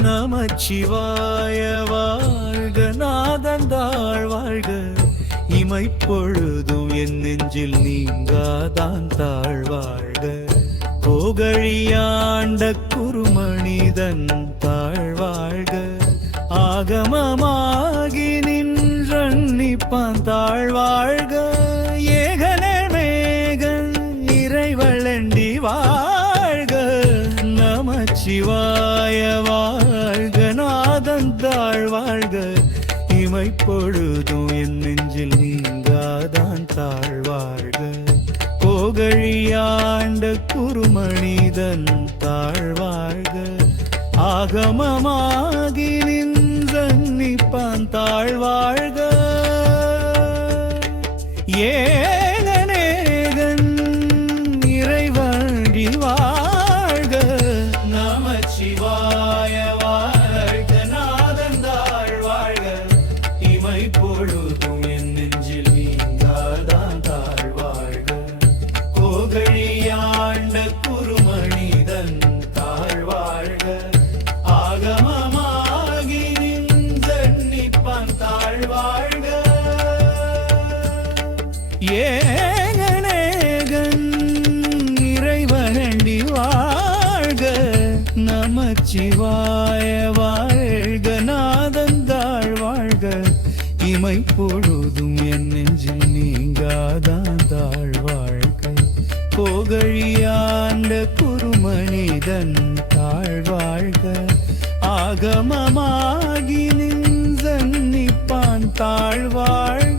நமச்சிவாய வாழ்க, நாதந்தாள் வாழ்க, இமைப்பொழுதும் என் நெஞ்சில் நீங்காதான் தாழ்வாழ்க. போகழியாண்ட குருமனிதன் தாழ்வாழ்க, ஆகமமாகி நின்றன்னிப்பான் தாழ்வாழ்க. ஏகனே மேகன் இறைவளண்டி வாழ்க, நமச்சிவாய வாழ்க, நாதந்தாள் வாழ்க, இமைப்பொழுதும் என் நெஞ்சில் நீங்காதான் தாழ்வாழ்க. போகழியாண்ட குருமனிதன் தாழ்வாழ்க, ஆகமமாகி நின்றன்னிப்பான் தாழ்வாழ்க. ஏகனேகன் இறைவண்டி வாழ்க, நமச்சிவாய வாழ்க, நாதந்தாள் வாழ்க, இமைப்பொழுதும் என் நெஞ்சில் நீங்காதான் தாழ்வாழ்க. போகழியாண்ட குருமனிதன் தாழ்வாழ்க, ஆகமமாகி நின்றன்னிப்பான் தாழ்வாழ்க. ஏகனேகன் இறைவனண்டி வாழ்க, நமச்சிவாய வாழ்க, நாதந்தாள் வாழ்க, இமைப்பொழுதும் என் நெஞ்சில் நீங்காதான் தாழ்வாழ்க. போகழியாண்ட குருமனிதன் தாழ்வாழ்க, ஆகமமாகி நின்றன்னிப்பான் தாழ்வாழ்க.